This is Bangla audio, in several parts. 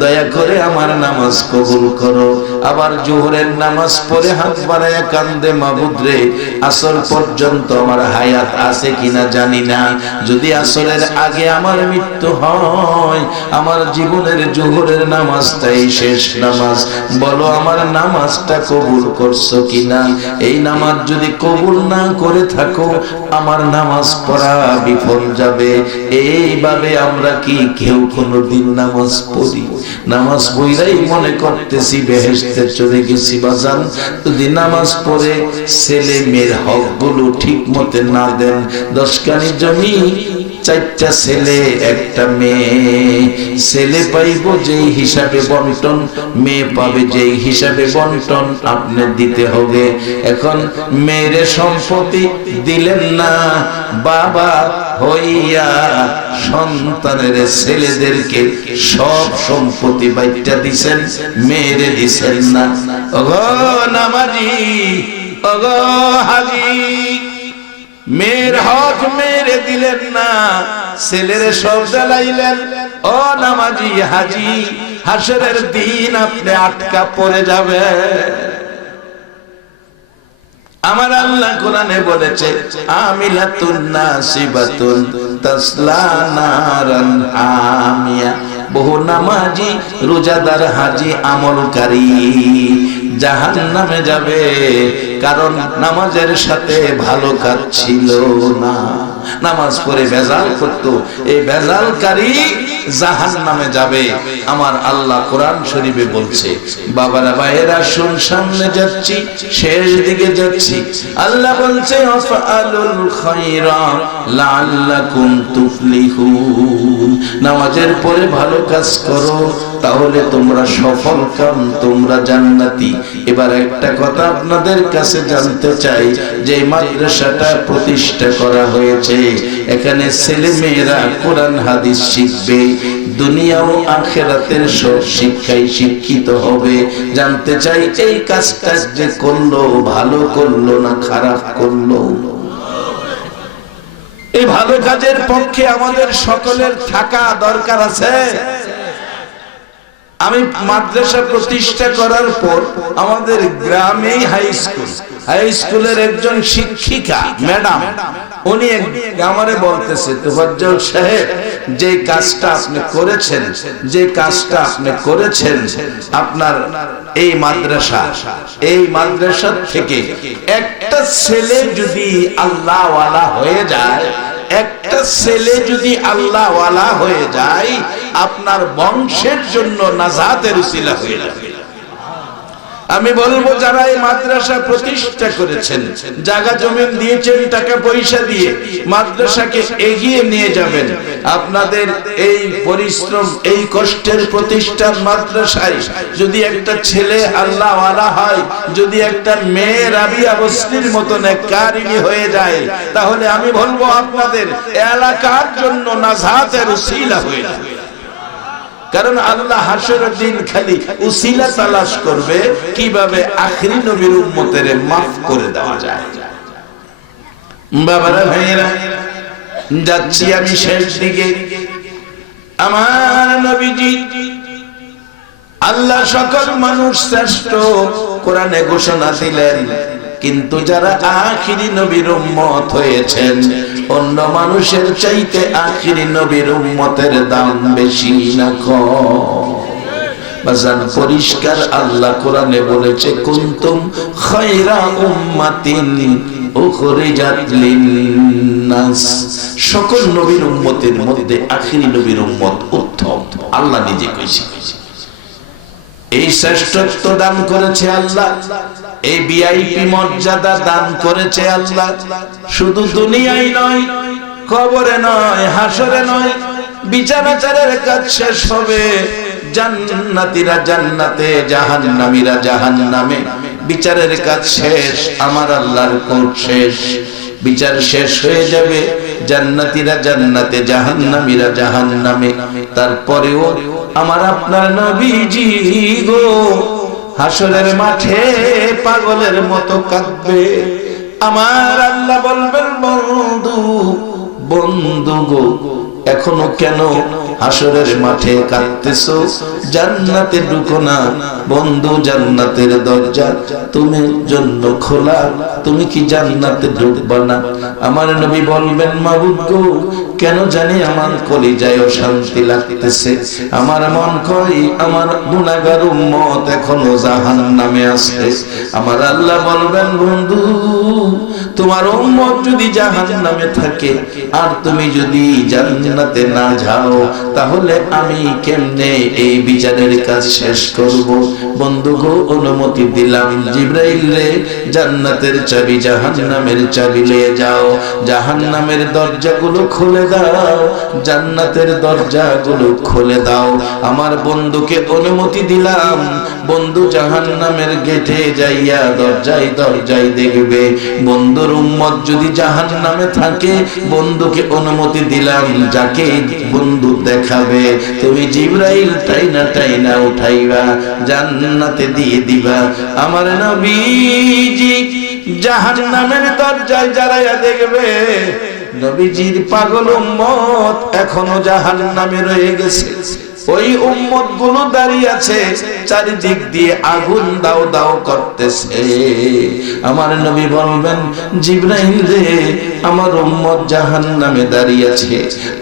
দয়া করে আমার নামাজ কবুল করো। আবার জোহরের নামাজ পড়ে হাত বাড়ায়া কান্দে, মাবুদ রে আসর পর্যন্ত আমার হায়াত আছে কিনা জানি না, যদি আসরের আগে আমার মৃত্যু হয়, আমার জীবনের জোহরের নামাজটাই শেষ নামাজ, বলো আমার নামাজটা কবুল করছো কিনা। এই নামাজ যদি কবুল না করে থাকো, আমার নামাজ পড়া বিফল যাবে। এইভাবে আমরা কি কেউ কোনোদিন নামাজ পড়ি? নামাজ পড়াই মনে করতেছি বেহেশতে চলে গেছি। বাজান, যদি নামাজ পড়ে ছেলে মেয়ের হক গুলো ঠিক মতে না দেন, 10 কানি জমি 4টা ছেলে 1টা মেয়ে, ছেলে পাইব যেই হিসাবে বন্টন, মেয়ে পাবে যেই হিসাবে বন্টন, আপনি দিতে হবে। এখন মেয়ের সম্পত্তি দিলেন না, বাবা হইয়া সন্তানের ছেলেদেরকে সব সম্পত্তি বাইটা দিছেন, মেয়েরে দিছেন না। ওগো নামাজি, ওগো হাজি, মেয়ের হক মেরে দিলেন না, ছেলেরে সব জ্বালাইলেন। ও নামাজি হাজি, হাসরের দিন আপনি আটকা পড়ে যাবে। আমার আল্লাহ কোরআনে বলেছে, আমিলাতুন নাসিবাতুন তাসলা নারান হামিয়া। বহু নামাজি রোজাদার হাজি আমলকারী জাহান্নামে যাবে, কারণ নামাজের সাথে ভালো কাজ ছিল না। নামাজ পড়ে ভেজাল করতো, এই ভেজালকারী জাহান্নামে যাবে। আমার আল্লাহ কোরআন শরীফে বলছে। বাবারা ভাইয়েরা শুন, সামনে যাচ্ছি, শেষ দিকে যাচ্ছি। আল্লাহ বলছে, আফআলুল খায়রা লাআল্লাকুম তুফলিহুন। নামাজের পরে ভালো কাজ করো, তাহলে তোমরা সফল কাম, তোমরা জান্নাতি। এবার একটা কথা আপনাদের কাছে জানতে চাই, যে মাদ্রাসাটা প্রতিষ্ঠা করা হয়েছে, এখানে ছেলে মেয়েরা কোরআন হাদিস শিখবে, দুনিয়া ও আখিরাতের সব শিক্ষায় শিক্ষিত হবে। জানতে চাই এই কাজটা যে করলো, ভালো করলো না খারাপ করলো? এই ভালো কাজের পক্ষে আমাদের সকলের থাকা দরকার আছে। আমি মাদ্রাসা প্রতিষ্ঠা করার পর আমাদের গ্রামেই হাই স্কুলের একজন শিক্ষিকা ম্যাডাম, উনি আমারে বলতেছে, তোফাজ্জল সাহেব, যে কাজটা আপনি করেছেন, যে কাজটা আপনি করেছেন, আপনার এই মাদ্রাসা থেকে একটা ছেলে যদি আল্লাহওয়ালা হয়ে যায়, একটা ছেলে যদি আল্লাহওয়ালা হয়ে যায়, আপনার বংশের জন্য নাজাতের উসিলা হয়ে যাবে। আমি বলবো, যারা এই মাদ্রাসা প্রতিষ্ঠা করেছেন, জায়গা জমিন দিয়েছেন, টাকা পয়সা দিয়ে মাদ্রাসাকে এগিয়ে নিয়ে যাবেন, আপনাদের এই পরিশ্রম, এই কষ্টের প্রতিষ্ঠান মাদ্রাসায় যদি একটা ছেলে আল্লাহওয়ালা হয়, যদি একটা মেয়ে রাবিয়া বসরির মতো নেককারিনী হয়ে যায়, তাহলে আমি বলবো আপনাদের এলাকার জন্য নাজাতের উসিলা হয়ে যাবে। কারণ আল্লাহ হাসরের দিন খালি উসিলা তালাশ করবে, কিভাবে আখিরি নবীর উম্মতের মাফ করে দেওয়া যায়। বাবারা ভাইয়েরা, যাচ্ছি আমি শেষ দিকে। আমার নবীজি, আল্লাহ সকল মানুষ শ্রেষ্ঠ কোরআনে ঘোষণা দিলেন, কিন্তু যারা আখিরি নবীর উম্মত হয়েছেন, অন্য মানুষের চাইতে আখিরি নবীর উম্মতের দাম বেশি না কম? বাজান, পরিষ্কার আল্লাহ কোরআনে বলেছে, কুনতুম খায়রা উম্মাতিন উখরিজাত লিন-নাস। সকল নবীর উম্মতের মধ্যে আখিরি নবীর উম্মত উত্তম। আল্লাহ নিজে কইছে, এই শ্রেষ্ঠত্ব দান করেছে আল্লাহ, এই ভিআইপি মর্যাদা দান করেছে আল্লাহ। শুধু দুনিয়ায় নয়, কবরে নয়, হাসরে নয়, বিচারাচারের কাজ শেষ হবে, জান্নাতীরা জান্নাতে, জাহান্নামীরা জাহান্নামে, বিচারের কাজ শেষ, আমার আল্লাহর কোর্ট শেষ, বিচার শেষ হয়ে যাবে, জান্নাতীরা জান্নাতে, জাহান্নামীরা জাহান্নামে। তারপরেও আমার আপনার নবীজি গো হাসরের মাঠে পাগলের মতো কাঁদবে। আমার আল্লাহ বলবেন, বন্ধু বন্ধু গো, এখনো কেন হাসরের মাঠে কাঁদতেছো, জান্নাতে ঢুকো না বন্ধু, জান্নাতের দরজা তুমি জন্য খোলা, তুমি কি জান্নাতে ঢুকবা না? আমার নবী বলবেন মাবুদ গো, কেন জানি আমার কলিজায় অশান্তি লাগতেছে, আমার মন কয় আমার গুনাহগার উম্মত এখনো জাহান্নামে আছে। আমার আল্লাহ বলবেন বন্ধু, তোমার উম্মত যদি জাহান্নামে থাকে আর তুমি যদি জান্নাতে না যাও, তাহলে আমি কেমনে এই বিচারের কাজ শেষ করব? বন্ধু গো, অনুমতি দিলাম জিবরাইল রে, জান্নাতের চাবি জাহান্নামের চাবি নিয়ে যাও, জাহান্নামের দরজাগুলো খুলে দাও, জান্নাতের দরজাগুলো খুলে দাও। আমার বন্ধুকে অনুমতি দিলাম, বন্ধু জাহান্নামের গেটে যাইয়া দরজায় দরজায় দেখবে বন্ধুর উম্মত যদি জাহান্নামে থাকে, বন্ধুকে অনুমতি দিলাম, যাকে বন্ধু দেখাবে তুমি জিবরাইল টাইনা টাইনা উঠাইবা, জান্নাতে দিয়ে দিবা। আমার নবীজি জাহান্নামের দরজায় যারাইয়া দেখবে, নবীজির পাগল উম্মত এখনো জাহান্নামে রয়ে গেছে, ওই উম্মত গুলো দাঁড়িয়ে আছে, চারিদিক দিয়ে আগুন দাও দাও করতেছে। আমার নবী বলবেন জিবরাইল রে, আমার উম্মত জাহান্নামে দাঁড়িয়ে আছে,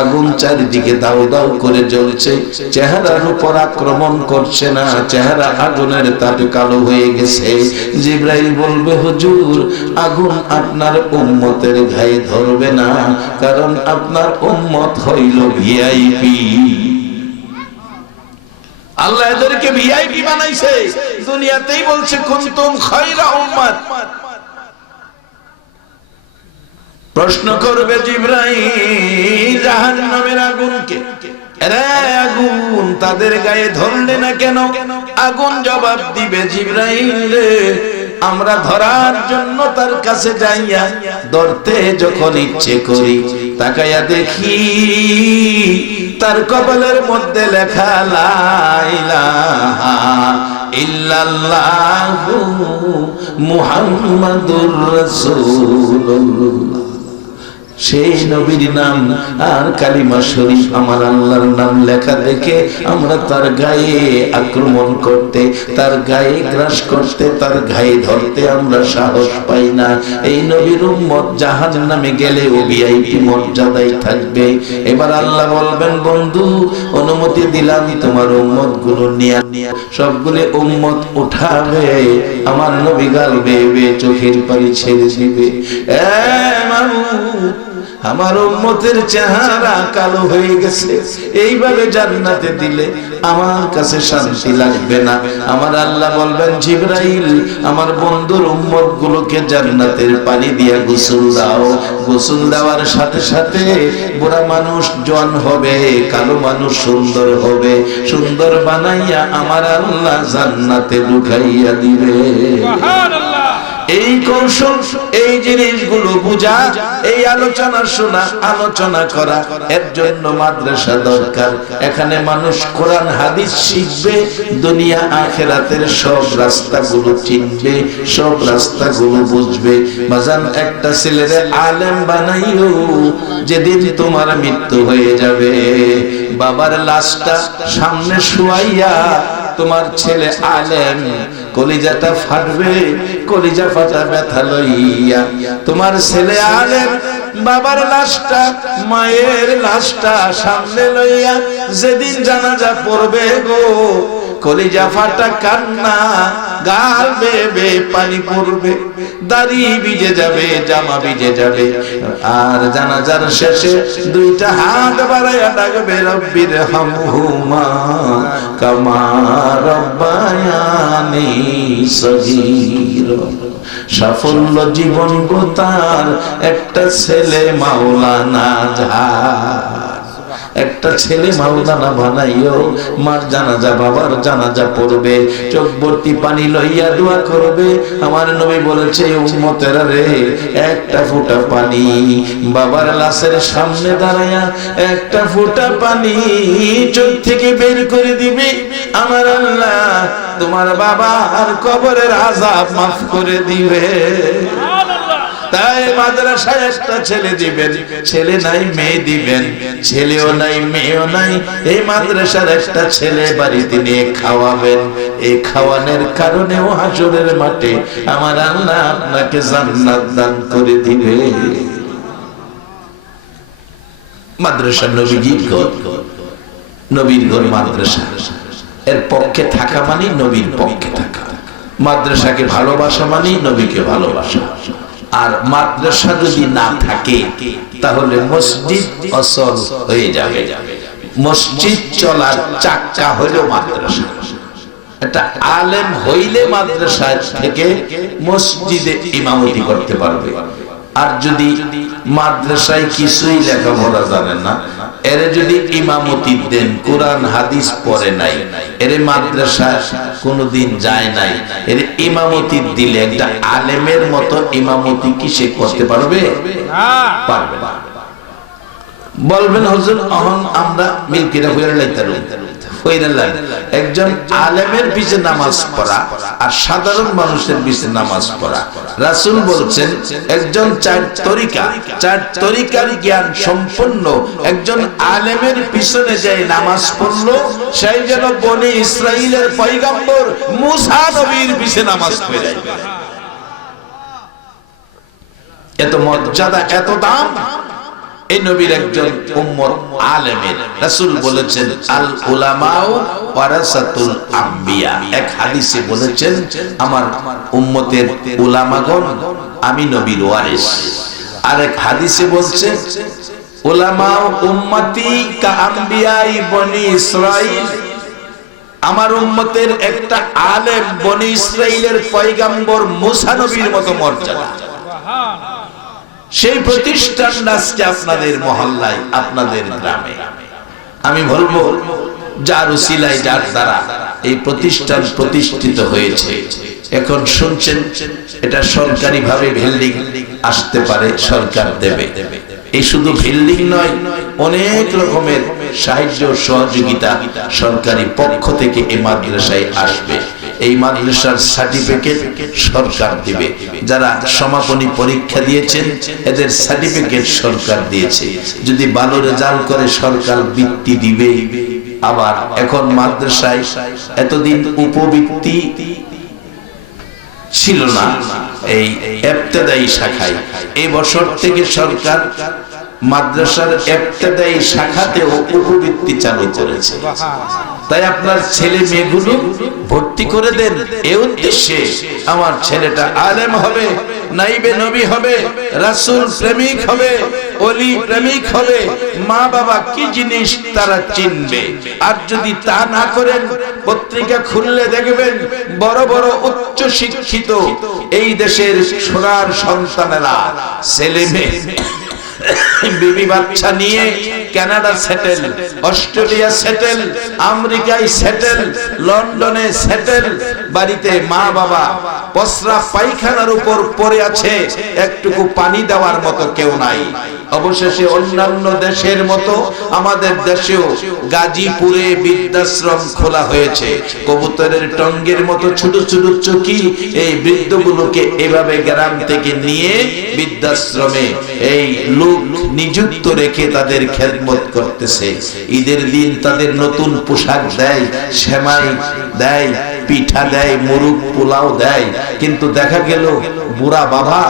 আগুন চারিদিকে দাও দাও করে জ্বলছে, চেহারার উপর আক্রমণ করছে না, চেহারা আগুনের তাপে কালো হয়ে গেছে। জিবরাইল বলবে হুজুর, আগুন আপনার উম্মতের গায়ে ধরবে না, কারণ আপনার উম্মত হইল ভিআইপি। আল্লাহ এদেরকে ভিআইপি বানাইছে, দুনিয়াতেই বলছে কুনতুম খায়রা উম্মাত। প্রশ্ন করবে জিবরাইল জাহান্নামের আগুনকে, আরে আগুন তাদের গায়ে ধরলে না কেন? আগুন জবাব দিবে জিবরাইল রে, আমরা ধরার জন্য তার কাছে যাইয়া ধরতে যখন ইচ্ছে করি, তাকাইয়া দেখি তার কপালের মধ্যে লেখা লা ইলাহা ইল্লাল্লাহু মুহাম্মাদুর রাসূলুল্লাহ। সেই নবীর নাম আর কালিমা শরীফ আমার আল্লাহর নাম লেখা দেখে আমরা তার গায়ে আক্রমণ করতে, তার গায়ে গ্রাস করতে, তার গায়ে ধরতে আমরা সাহস পাই না। এই নবীর উম্মত জাহান্নামে গেলেও ভিআইপি মর্যাদায় থাকবে। এবার আল্লাহ বলবেন বন্ধু, অনুমতি দিলাম, তোমার উম্মত গুলো নিয়ে সবগুলো উম্মত উঠাবে, আমার নবী গাল বেয়ে বেয়ে চোখের পানি ছেড়ে দিবে। আমার উম্মতের চেহারা কালো হয়ে গেছে, এইভাবে জান্নাতে দিলে আমার কাছে শান্তি লাগবে না। আমার আল্লাহ বলবেন জিবরাইল, আমার বন্ধুর উম্মত গুলোকে জান্নাতের পানি দিয়ে গোসল দাও। গোসল দেওয়ার সাথে সাথে বুড়া মানুষ জওয়ান হবে, কালো মানুষ সুন্দর হবে, সুন্দর বানাইয়া আমার আল্লাহ জান্নাতে ঢুকাইয়া দিবে। সুবহানাল্লাহ। এই কৌশল, এই জিনিসগুলো বুঝা, এই আলোচনা শোনা, আলোচনা করা, এর জন্য মাদ্রাসা দরকার। এখানে মানুষ কোরআন হাদিস শিখবে, দুনিয়া আখিরাতের সব রাস্তাগুলো চিনবে, সব রাস্তাগুলো বুঝবে। বাজান, একটা ছেলেরে আলেম বানাইও, যেদিন তোমার মৃত্যু হয়ে যাবে, বাবার লাশটা সামনে শুয়াইয়া তোমার ছেলে আলেম, কলিজাটা ফাটবে, কলিজা ফাটা ব্যথা লইয়া তোমার ছেলে আলেম বাবার লাশটা, মায়ের লাশটা সামনে লইয়া যেদিন জানাজা পড়বে গো, কলিজা ফাটা কান্না, গাল বেয়ে পানি পড়বে, দাড়ি ভিজে যাবে, জামা ভিজে যাবে। আর জানাজার শেষে দুইটা হাত বাড়াইয়া ডাকবে রব্বির হামহুমা কামা রব্বায়ানি সগীরা। সাফল্য জীবন গো তার, একটা ছেলে মাওলানা যায়, একটা ছেলে মাওলানা বানাইও, মার জানাজা বাবার জানাজা পড়বে, চোখ ভর্তি পানি লইয়া দোয়া করবে। আমার নবী বলেছে উম্মতেরা রে, একটা ফোঁটা পানি বাবার লাশের সামনে দাঁড়ায়া একটা ফোঁটা পানি চোখ থেকে বের করে দিবে, আমার আল্লাহ তোমার বাবা আর কবরের আযাব মাফ করে দিবে। তাই মাদ্রাসায় একটা ছেলে দিবেন, ছেলে নাই মেয়ে দিবেন, ছেলেও নাই মেয়েও নাই, এই মাদ্রাসার একটা ছেলে বাড়িতে নিয়ে খাওয়াবেন। এই খাওয়ানোর কারণেও হাসরের মাঠে আমার আল্লাহ আপনাকে জান্নাত দান করে দিবে। মাদ্রাসা নবীজির ঘর, নবীর ঘর মাদ্রাসা, এর পক্ষে থাকা মানে নবীর পক্ষে থাকা। মাদ্রাসাকে ভালোবাসা মানে নবীকে ভালোবাসা। আর মাদ্রাসা যদি না থাকে তাহলে মসজিদ অচল হয়ে যাবে। মসজিদ চলার চাক্কা হলো মাদ্রাসা। একটা আলেম হইলে মাদ্রাসা থেকে মসজিদে ইমামতি করতে পারবে। আর যদি মাদ্রাসায় কিছুই লেখাপড়া জানে না, এরে যদি ইমামতি দেন, কোরআন হাদিস পড়ে নাই, এরে মাদ্রাসা কোনোদিন যায় নাই, এর ইমামতি দিলে একটা আলেমের মতো ইমামতি কি সে করতে পারবে? পারবে না। বলবেন হুজুর অহন আমরা মিলকিরা হইয়া লাইতারু হইরালাম। একজন আলেমের পিছে নামাজ পড়া আর সাধারণ মানুষের পিছে নামাজ পড়া, রাসূল বলছেন একজন চার তরিকার জ্ঞান সম্পন্ন একজন আলেমের পিছনে যায় নামাজ পড়লো, সেই যেন বনি ইসরাইলের পয়গম্বর মুসা নবীর পিছে নামাজ পড়ে। এত মর্যাদা, এত দাম এই নবীর একজন উম্মত আলেমের। রাসূল বলেছেন আল উলামাউ ওয়ারাসাতুল আম্বিয়া। এক হাদিসে বলেছেন আমার উম্মতের উলামাগণ আমি নবীর ওয়ারিস। আর এক হাদিসে বলছে উলামাউ উম্মতি কা আম্বিয়াই বনি ইসরাইল। আমার উম্মতের একটা আলেম বনি ইসরাইলের পয়গম্বর মুসা নবীর মতো মর্যাদা। সেই প্রতিষ্ঠান আজকে আপনাদের মহল্লায়, আপনাদের গ্রামে। আমি বলবো যার উসিলায়, যার দ্বারা এই প্রতিষ্ঠান প্রতিষ্ঠিত হয়েছে, এখন শুনছেন এটা সরকারি ভাবে বিল্ডিং আসতে পারে, সরকার দেবে। এই শুধু বিল্ডিং নয়, অনেক রকমের সাহায্য সহযোগিতা সরকারি পক্ষ থেকে এই মাদ্রাসায় আসবে। এই মাদ্রাসার সার্টিফিকেট সরকার দিবে। যারা সমাপনী পরীক্ষা দিয়েছেন এদের সার্টিফিকেট সরকার দিয়েছে। যদি ভালো রেজাল্ট করে সরকার বৃত্তি দিবে। আবার এখন মাদ্রাসায় এতদিন উপবৃত্তি ছিল না, এই ইবতেদায়ী শাখায় এই বছর থেকে সরকার মাদ্রাসার ইবতেদায়ী শাখাতেও উপবৃত্তি চালু করেছে। তাই আপনার ছেলে মেয়েগুলো ভর্তি করে দেন এই উদ্দেশ্যে আমার ছেলেটা আলেম হবে, নাইবে নবী হবে, রাসূল প্রেমিক হবে, ওলি প্রেমিক হবে, মা বাবা কি জিনিস তারা চিনবে। আর যদি তা না করেন, পত্রিকা খুললে দেখবেন বড় বড় উচ্চ শিক্ষিত এই দেশের সোনার সন্তানেরা ছেলে মেয়ে বিবি বাচ্চা নিয়ে কানাডা সেটেল, অস্ট্রেলিয়া সেটেল, আমেরিকায় সেটেল, লন্ডনে সেটেল। বাড়িতে মা বাবা পসরা পায়খানার উপর পড়ে আছে, একটুকু পানি দেওয়ার মতো কেউ নাই। অবশেষে অন্যান্য দেশের মতো আমাদের দেশেও গাজীপুরে বৃদ্ধাশ্রম খোলা হয়েছে। কবুতরের টঙ্গের মতো ছোট ছোট চকি এই বৃদ্ধগুলোকে এভাবে গ্রাম থেকে নিয়ে বৃদ্ধাশ্রমে এই লোক নিযুক্ত রেখে তাদের খেদমত করতেছে। ঈদের দিন তাদের নতুন পোশাক দেয়, সেমাই দেয়, পিঠা দেয়, মুরগ পোলাও দেয়। কিন্তু দেখা গেল বুড়া বাবা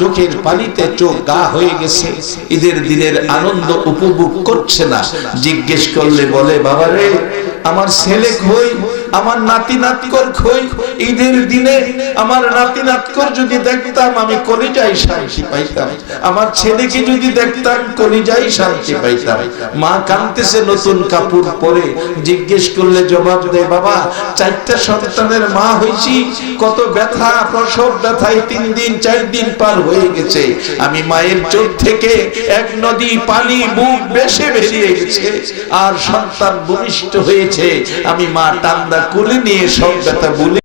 চোখের পানিতে চোখ গা হয়ে গেছে, ঈদের দিনের আনন্দ উপভোগ করছে না। জিজ্ঞেস করলে বলে বাবা রে আমার ছেলে কই, আমার নাতি নাতকর কই? ঈদের দিনে আমার নাতি নাতকর যদি দেখতাম আমি কলিজায় শান্তি পাইতাম, আমার ছেলেকে যদি দেখতাম কলিজায় শান্তি পাইতাম। মা কাঁদতেছে নতুন কাপড় পরে। জিজ্ঞেস করলে জবাব দেয় বাবা 4টা সন্তানের মা হইছি, কত ব্যথা, প্রসব ব্যথায় 3 দিন 4 দিন পার হয়ে গেছে। আমি মায়ের চোখ থেকে এক নদী পানি বুক বেশে বেরিয়ে গেছে, আর সন্তান ভূমিষ্ঠ হয়েছে। আমি মা টান্দা কোলে নিয়ে সব ব্যথা ভুলে